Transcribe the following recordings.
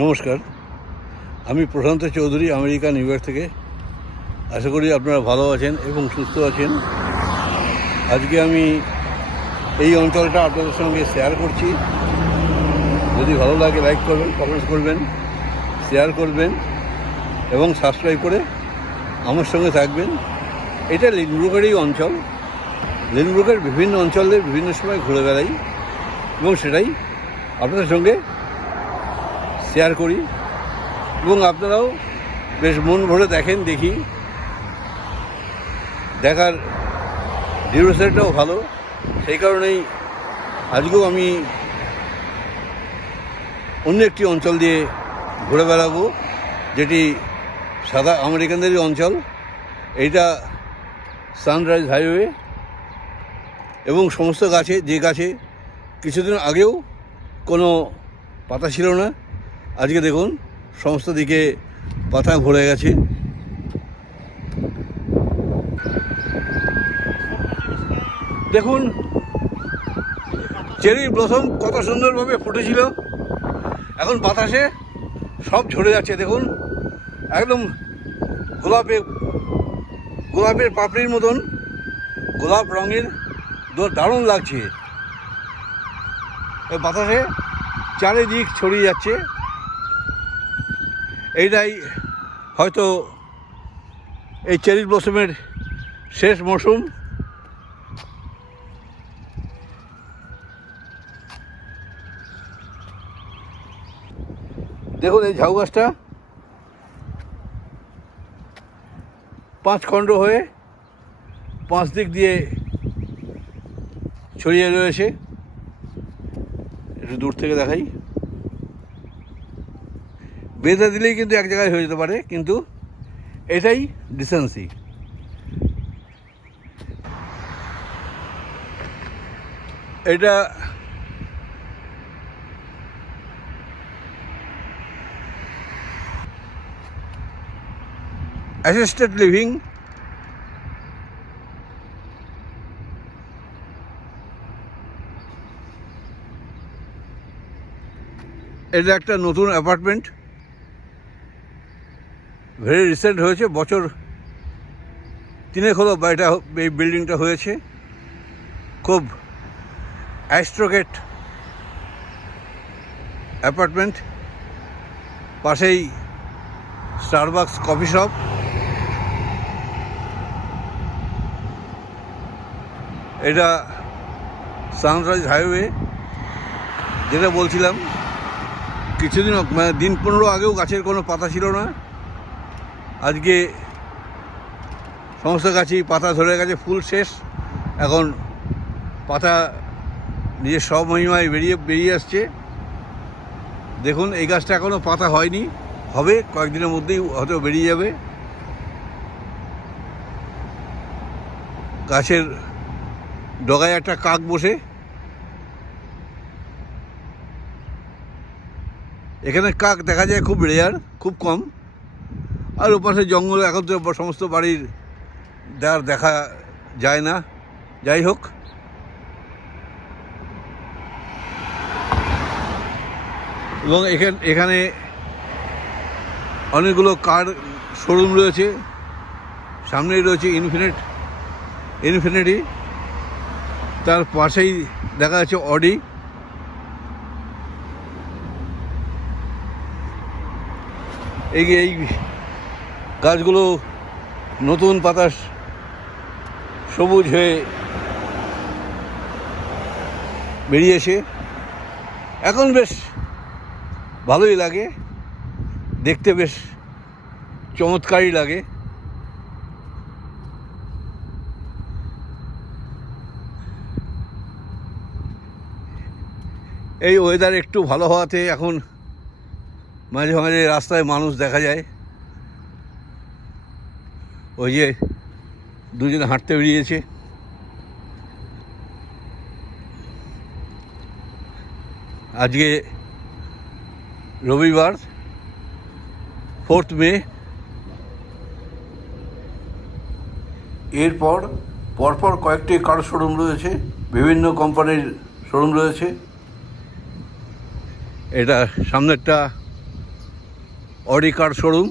নমস্কার। আমি Prashanta Chowdhury, America, New York থেকে। আশা করি আপনারা ভালো আছেন এবং সুস্থ আছেন। আজকে আমি এই অঞ্চলটা আপনাদের সঙ্গে শেয়ার করছি। যদি ভালো লাগে লাইক করবেন কমেন্টস করবেন শেয়ার করবেন, এবং সাবস্ক্রাইব করে আমার সঙ্গে থাকবেন। এটা লিনব্রুকেরই অঞ্চল। লিনব্রুকের বিভিন্ন অঞ্চলে বিভিন্ন সময় ঘুরে বেড়াই, এবং সেটাই আপনাদের সঙ্গে শেয়ার করি এবং আপনারাও বেশ মন ভরে দেখেন, দেখি। দেখার ডিউরেশনটাও ভালো। সেই কারণেই আজকেও আমি অন্য একটি অঞ্চল দিয়ে ঘুরে বেড়াবো, যেটি সাদা আমেরিকানদেরই অঞ্চল। এইটা সানরাইজ হাইওয়ে এবং সমস্ত গাছে, যে গাছে কিছুদিন আগেও কোনো পাতা ছিল না আজকে দেখুন, সমস্ত দিকে পাতা ভরে গেছে। দেখুন চেরি ব্লসম কত সুন্দরভাবে ফুটেছিল। এখন বাতাসে সব ঝরে যাচ্ছে, দেখুন। একদম গোলাপে, গোলাপের পাপড়ির মতন, গোলাপ রঙের দারুণ লাগছে। বাতাসে চারিদিক ছড়িয়ে যাচ্ছে। এইটাই হয়তো এই চেরি ব্লসমের শেষ মৌসুম। দেখুন এই ঝাউ গাছটা। পাঁচ খণ্ড হয়ে পাঁচ দিক দিয়ে ছড়িয়ে রয়েছে। একটু দূর থেকে দেখাই। বেঁধে দিলেই কিন্তু এক জায়গায় হয়ে যেতে পারে, কিন্তু এটাই ডিসেন্সি এটা অ্যাসিস্টেড লিভিং এটা একটা নতুন অ্যাপার্টমেন্ট ভেরি রিসেন্ট হয়েছে, বছর তিনেক হলো বাড়িটা এই বিল্ডিংটা হয়েছে। খুব অ্যাস্ট্রোকেট অ্যাপার্টমেন্ট পাশেই স্টারবাক্স কফি শপ এটা সানরাইজ হাইওয়ে যেটা বলছিলাম, কিছুদিন মানে দিন পনেরো আগেও গাছের কোনো পাতা ছিল না। আজকে সমস্ত গাছই পাতা ধরে গেছে, ফুল শেষ। এখন পাতা নিজের সব মহিমায় বেরিয়ে বেরিয়ে আসছে। দেখুন, এই গাছটা এখনও পাতা হয়নি। হবে, কয়েকদিনের মধ্যেই হয়তো বেরিয়ে যাবে। গাছের ডগায় একটা কাক বসে। এখানে কাক দেখা যায় খুব রেয়ার খুব কম। আর ওপাশে জঙ্গল, এখন তো সমস্ত বাড়ির দেয়ার দেখা যায় না। যাই হোক। এবং এখানে এখানে অনেকগুলো কার শোরুম রয়েছে। সামনেই রয়েছে ইনফিনিট, ইনফিনিটি। তার পাশেই দেখা যাচ্ছে অডি। এই এই গাছগুলো নতুন পাতা সবুজ হয়ে বেরিয়েছে। এখন বেশ ভালোই লাগে, দেখতে বেশ চমৎকারই লাগে। এই ওয়েদার একটু ভালো হওয়াতে এখন মাঝে মাঝে রাস্তায় মানুষ দেখা যায়। ওই যে দুজনে হাঁটতে বেরিয়েছে। আজকে রবিবার, ফোর্থ মে। এরপর পরপর কয়েকটি কার শোরুম রয়েছে, বিভিন্ন কোম্পানির শোরুম রয়েছে। এটা সামনেরটা Audi car showroom.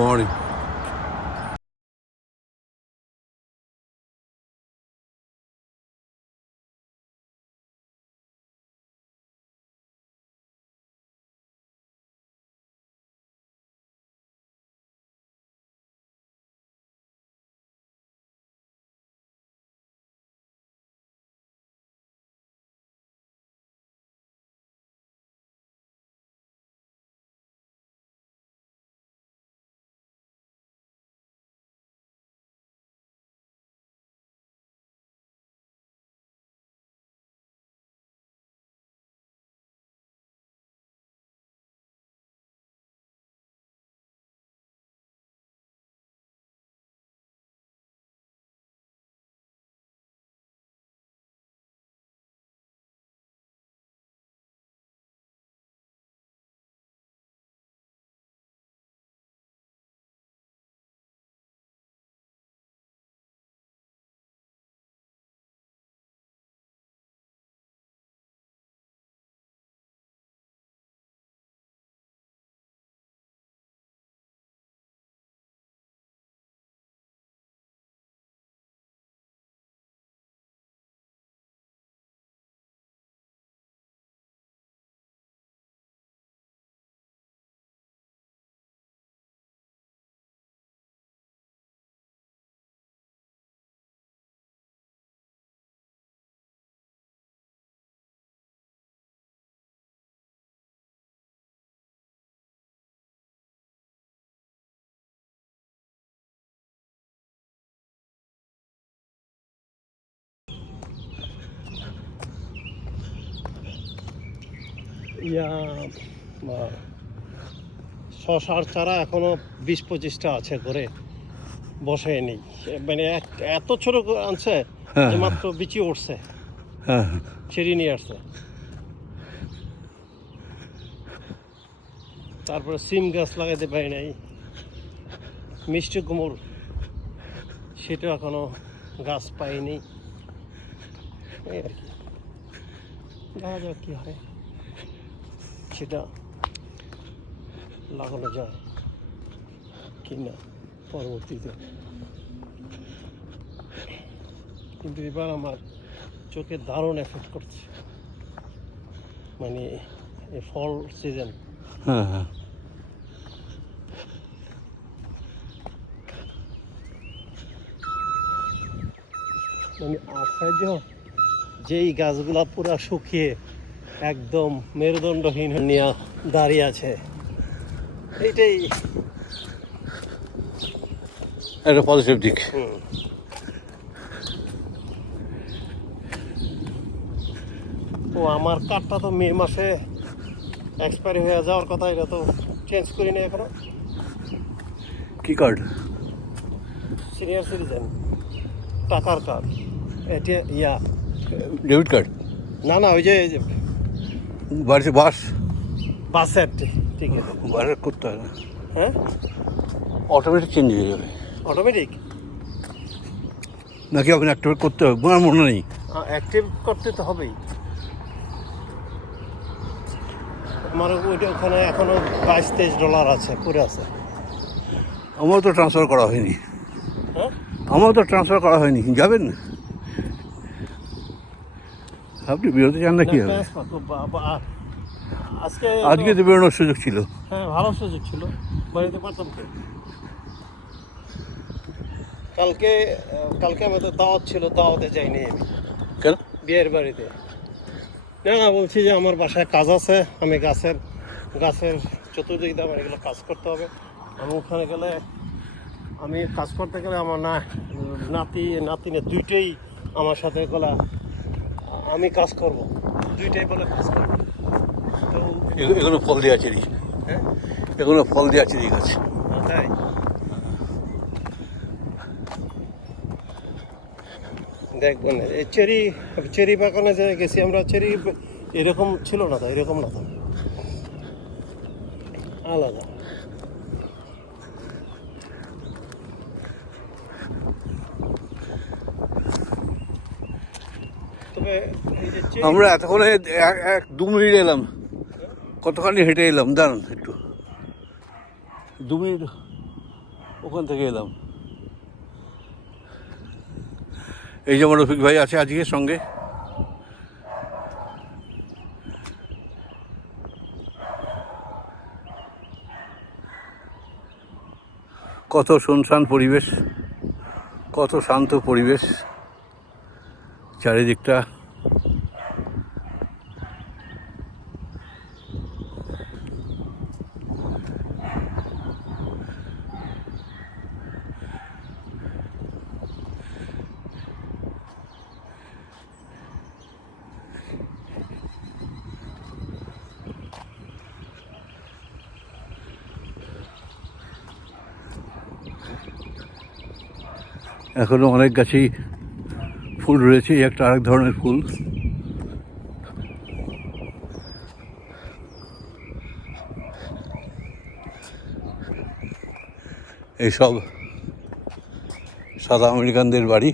morning. Yeah শশার চারা এখনও বিশ পঁচিশটা আছে করে বসে নেই। মানে এত ছোট আনছে হ্যাঁ, যে মাত্র বিচি উঠছে হ্যাঁ। ছেড়ে নিয়ে আসছে। তারপরে সিম গাছ লাগাইতে পারি নাই মিষ্টি কুমড় সেটা এখনও গাছ পাইনি। এই আর কি। দেখা যাক কি হয়। সেটা লাগানো যায় কি না? পরবর্তীতে। কিন্তু এবার আমার চোখে দারুণ এফেক্ট করছে। মানে এই ফল সিজন হ্যাঁ হ্যাঁ। মানে আশ্চর্য যেই গাছগুলা পুরা শুকিয়ে একদম মেরুদণ্ডহীন নিয়ে দাঁড়িয়ে আছে। এইটাই। একটা পজিটিভ দিক। ও আমার কার্ডটা তো মে মাসে এক্সপায়ারি হয়ে যাওয়ার কথা এটা তো চেঞ্জ করি না এখনও। কি কার্ড সিনিয়র সিটিজেন টাকার কার্ড এটা ইয়া। ডেবিট কার্ড না না ওই যে বাড়িতে বাস। বাসের ঠিক আছে। বাসের করতে হয় না। হ্যাঁ? অটোমেটিক চেঞ্জ হয়ে যাবে। অটোমেটিক নাকি আপনি অ্যাক্টিভেট করতে হবে? আমার মনে নেই। অ্যাক্টিভ করতে তো হবেই। আমার ওইটা ওখানে এখনও বাইশ তেইশ ডলার আছে পড়ে আছে। আমারও তো ট্রান্সফার করা হয়নি। হ্যাঁ? আমারও তো ট্রান্সফার করা হয়নি। যাবেন? না আপনি বেরোতে চান না কি হবে? আজকে আজকে তো- বেরোনোর সুযোগ ছিল। হ্যাঁ ভালো সুযোগ ছিল। বাড়িতে পারতাম কালকে কালকে আমাদের দাওয়াত ছিল দাওয়াতে যাইনি আমি। কেন? বিয়ের বাড়িতে। না না বলছি যে আমার বাসায় কাজ আছে আমি গাছের গাছের চতুর্দিক দিয়ে আমার এগুলো কাজ করতে হবে। আমি ওখানে গেলে আমি কাজ করতে গেলে আমার না নাতি নাতিনে দুইটাই আমার সাথে গলা আমি কাজ করব। দুইটাই বলে কাজ করব। তো এগুলো ফল দেওয়া চেরি হ্যাঁ? এগুলো ফল দেওয়া চেরি গাছ তাই? দেখবেন এই চেরি চেরি বাগানে যে গেছি আমরা চেরি এরকম ছিল না তো এরকম না তো। আলাদা তবে এই যে চেরি- আমরা এতক্ষণে এক- দু মিনিট এলাম। কতখানি হেঁটে এলাম? দাঁড়ান একটু। দু মিনিট ওখান থেকে এলাম। এই যেমন রফিক ভাই আছে আজকে সঙ্গে। কত শুনশান পরিবেশ, কত শান্ত পরিবেশ, চারিদিকটা এখনও অনেক গাছেই ফুল রয়েছে একটা আরেক ধরনের ফুল। এইসব সাদা আমেরিকানদের বাড়ি।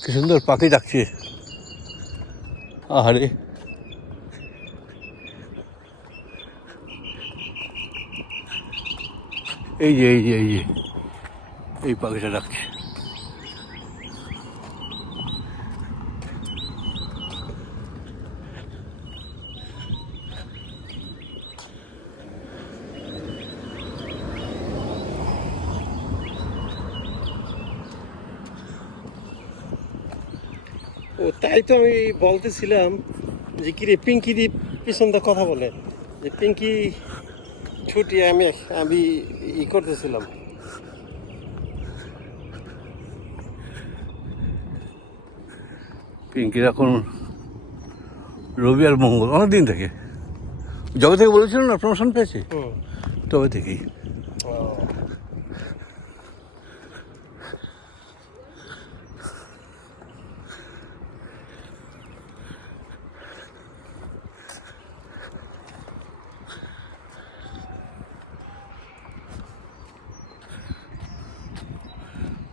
কি সুন্দর পাখি ডাকছে। আহারে। এই যে এই যে এই যে। এই পাখিটা ডাকছে। ও, তাই তো আমি বলতেছিলাম যে কি রে পিঙ্কি দি পিছন কথা বলে। যে পিঙ্কি ছুটি আমি আমি ই করতেছিলাম। পিঙ্কির এখন রবি আর মঙ্গল অনেক দিন থেকে। যবে থেকে বলেছিলেন না প্রমোশন পেয়েছে? তবে থেকেই।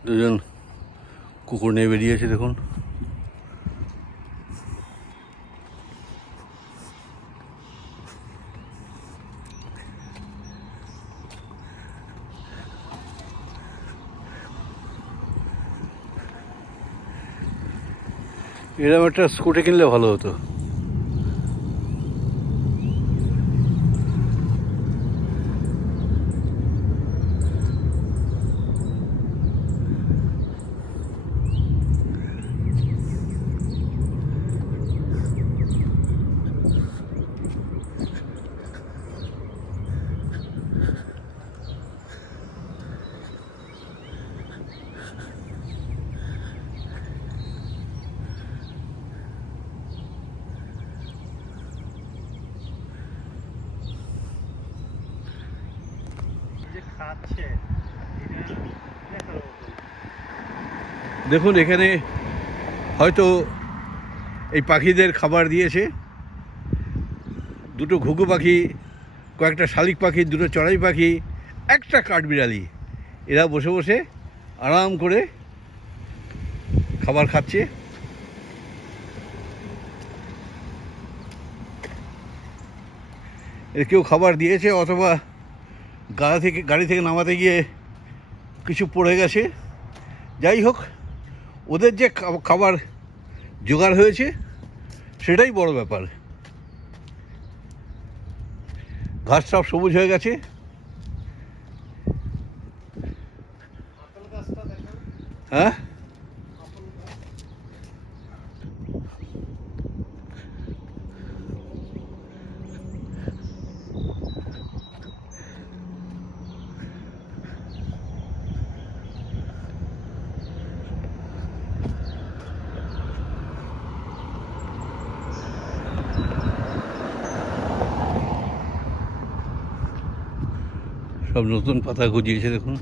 দুজন কুকুর নিয়ে বেরিয়েছে দেখুন এরকম একটা স্কুটি কিনলে ভালো হতো যে খাচ্ছে এটা দেখার মতো। দেখুন, এখানে হয়তো এই পাখিদের খাবার দিয়েছে। দুটো ঘুঘু পাখি, কয়েকটা শালিক পাখি, দুটো চড়াই পাখি, একটা কাঠবিড়ালি। এরা বসে বসে আরাম করে খাবার খাচ্ছে। এর কেউ খাবার দিয়েছে অথবা গাড়ি থেকে গাড়ি থেকে নামাতে গিয়ে কিছু পড়ে গেছে। যাই হোক ওদের যে খাবার জোগাড় হয়েছে সেটাই বড় ব্যাপার। ঘাস সব সবুজ হয়ে গেছে। হ্যাঁ? সব নতুন পাতা গজিয়েছে দেখুন।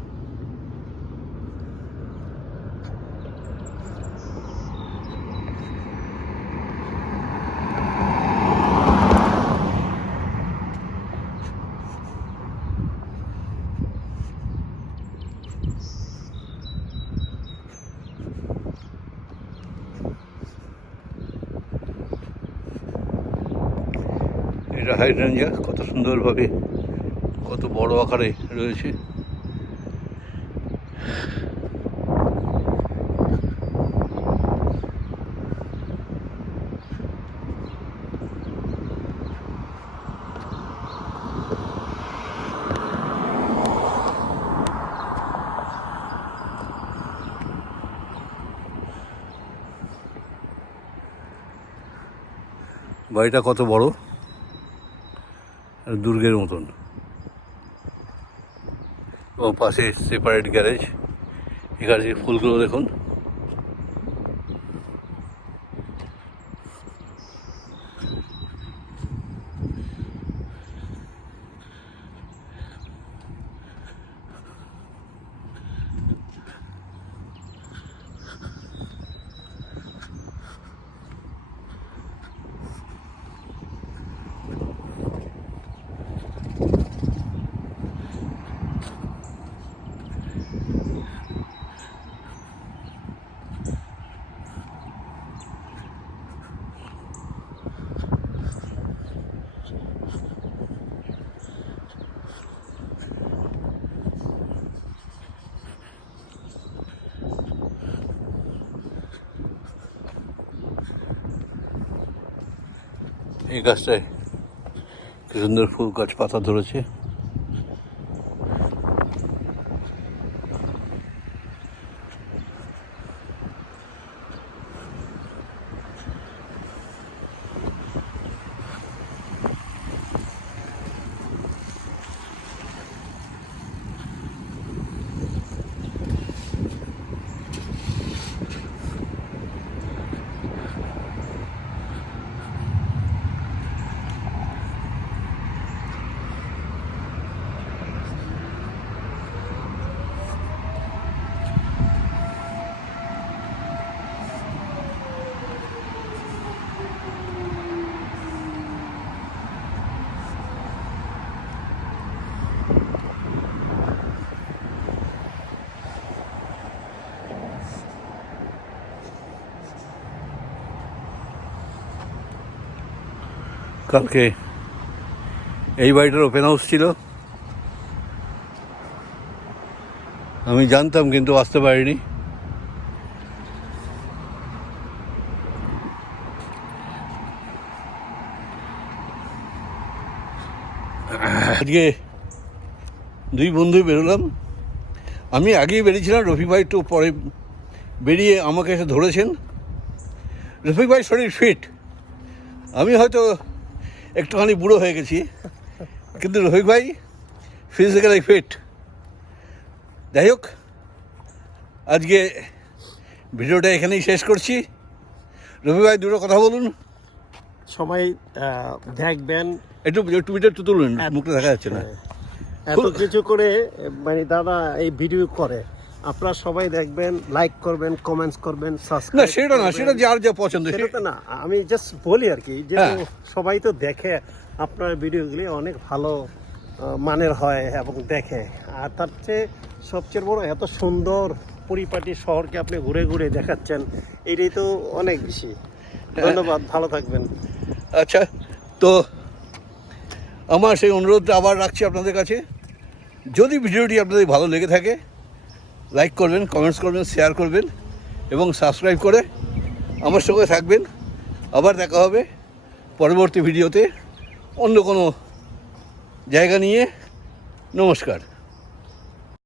এটা হাইড্রেঞ্জা কত সুন্দরভাবে কত বড় আকারে রয়েছে। বাড়িটা কত বড়? দুর্গের মতন। ও পাশে সেপারেট গ্যারেজ গাড়ির ফুলগুলো দেখুন। এই গাছটায় কি সুন্দর ফুল গাছ পাতা ধরেছে। কালকে এই বাড়িটার ওপেন হাউস ছিল। আমি জানতাম কিন্তু আসতে পারিনি। আজকে দুই বন্ধু বেরোলাম। আমি আগেই বেরিয়েছিলাম, রফিক ভাই একটু পরে বেরিয়ে আমাকে এসে ধরেছেন। রফিক ভাই শরীর ফিট আমি হয়তো একটুখানি বুড়ো হয়ে গেছি। কিন্তু রফিক ভাই ফিজিক্যালি ফিট যাই হোক আজকে ভিডিওটা এখানেই শেষ করছি। রবি ভাই দুটো কথা বলুন। সবাই দেখবেন। একটু একটু ভিডিও একটু তুলুন মুখটা দেখা যাচ্ছে না। এত কিছু করে মানে দাদা এই ভিডিও করে। আপনারা সবাই দেখবেন লাইক করবেন কমেন্টস করবেন না সাবস্ক্রাইব সেটা না সেটা যার যা পছন্দ সেটা তো না আমি জাস্ট বলি আর কি যে হ্যাঁ। সবাই তো দেখে আপনার ভিডিওগুলি অনেক ভালো মানের হয় এবং দেখে। আর তার চেয়ে সবচেয়ে বড় এত সুন্দর পরিপাটি শহরকে আপনি ঘুরে ঘুরে দেখাচ্ছেন এটাই তো অনেক বেশি। ধন্যবাদ ভালো থাকবেন। আচ্ছা তো আমার সেই অনুরোধটা আবার রাখছি আপনাদের কাছে। যদি ভিডিওটি আপনাদের ভালো লেগে থাকে লাইক করবেন কমেন্টস করবেন শেয়ার করবেন এবং সাবস্ক্রাইব করে আমার সঙ্গে থাকবেন। আবার দেখা হবে পরবর্তী ভিডিওতে অন্য কোনো জায়গা নিয়ে। নমস্কার।